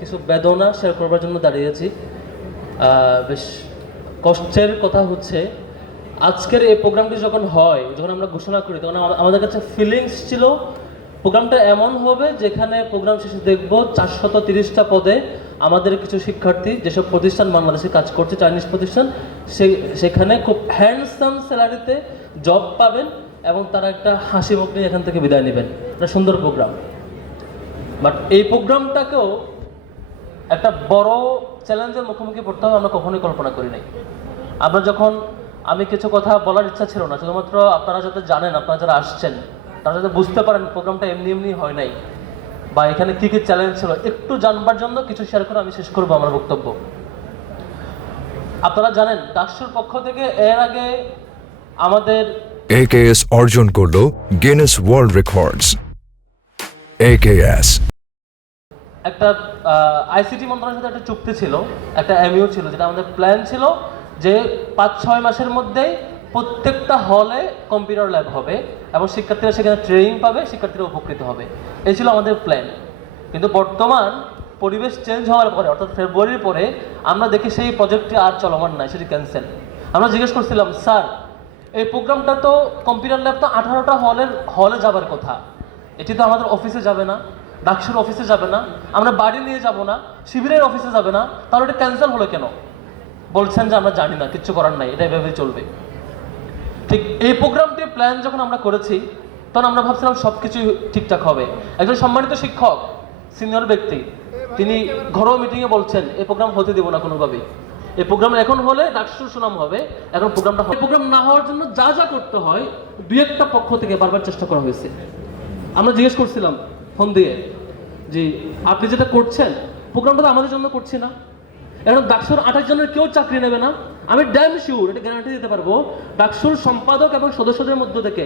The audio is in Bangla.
কিছু বেদনা শেয়ার করবার জন্য দাঁড়িয়েছি। বেশ কষ্টের কথা হচ্ছে, আজকের এই প্রোগ্রামটি যখন হয়, যখন আমরা ঘোষণা করি, তখন আমাদের কাছে ফিলিংস ছিল প্রোগ্রামটা এমন হবে যেখানে প্রোগ্রাম শেষে দেখব 430টা পদে আমাদের কিছু শিক্ষার্থী যেসব প্রতিষ্ঠান বাংলাদেশে কাজ করছে, চাইনিজ প্রতিষ্ঠান, সেখানে খুব হ্যান্ডসাম স্যালারিতে জব পাবেন এবং তারা একটা হাসি মুখ নিয়ে এখান থেকে বিদায় নেবেন। একটা সুন্দর প্রোগ্রাম। বাট এই প্রোগ্রামটাকেও একটা বড় চ্যালেঞ্জের মুখোমুখি পড়তে হবে আমরা কখনোই কল্পনা করি নাই। আমরা যখন, আমি কিছু কথা বলার ইচ্ছা ছিল না, শুধুমাত্র আপনারা যাতে জানেন, আপনারা যারা আসছেন তারা যাতে বুঝতে পারেন প্রোগ্রামটা এমনি এমনি হয় নাই, বা এখানে কী কী চ্যালেঞ্জ ছিল একটু জানবার জন্য কিছু শেয়ার করে আমি শেষ করবো আমার বক্তব্য। আপনারা জানেন ডাকসুর পক্ষ থেকে এর আগে আমাদের AKS অর্জন করলো গিনেস ওয়ার্ল্ড রেকর্ডস। AKS একটা আইসিটি মন্ত্রণালয়ের সাথে একটা চুক্তি ছিল, একটা এমইউ ছিল, যেটা আমাদের প্ল্যান ছিল যে 5-6 মাসের মধ্যেই প্রত্যেকটা হলে কম্পিউটার ল্যাব হবে এবং শিক্ষার্থীরা সেখানে ট্রেনিং পাবে, শিক্ষার্থীরা উপকৃত হবে। এই ছিল আমাদের প্ল্যান। কিন্তু বর্তমান পরিবেশ চেঞ্জ হওয়ার পরে, অর্থাৎ ফেব্রুয়ারির পরে আমরা দেখি সেই প্রজেক্টটি আর চলমান নাই, সেটি ক্যান্সেল। আমরা জিজ্ঞেস করছিলাম, স্যার এই প্রোগ্রামটা তো কম্পিউটার ল্যাব তো 18টা হলে যাবার কথা, এটি তো আমাদের অফিসে যাবে না, ডাকসুর অফিসে যাবে না, আমরা বাড়ি নিয়ে যাব না, শিবিরের অফিসে যাবে না, তাহলে এটা ক্যান্সেল হলো কেন? বলছেন যে আমরা জানি না, কিচ্ছু করার নাই, এটা এভাবেই চলবে। ঠিক এই প্রোগ্রামটি প্ল্যান যখন আমরা করেছি, তখন আমরা ভাবছিলাম সব কিছুই ঠিকঠাক হবে। একজন সম্মানিত শিক্ষক, সিনিয়র ব্যক্তি, তিনি ঘরোয়া মিটিংয়ে বলছেন এই প্রোগ্রাম হতে দেবো না কোনোভাবেই, এই প্রোগ্রাম এখন হলে ডাকসুর সুনাম হবে, এখন প্রোগ্রামটা প্রোগ্রাম না হওয়ার জন্য যা যা করতে হয় দুই একটা পক্ষ থেকে বারবার চেষ্টা করা হয়েছে। আমরা জিজ্ঞেস করছিলাম ফোন দিয়ে, যে আপনি যেটা করছেন প্রোগ্রামটা তো আমাদের জন্য করছি না, এখন ডাকসুর 28 জনের কেউ চাকরি নেবে না, আমি ড্যাম শিওর, এটা গ্যারান্টি দিতে পারবো, ডাকসুর সম্পাদক এবং সদস্যদের মধ্য থেকে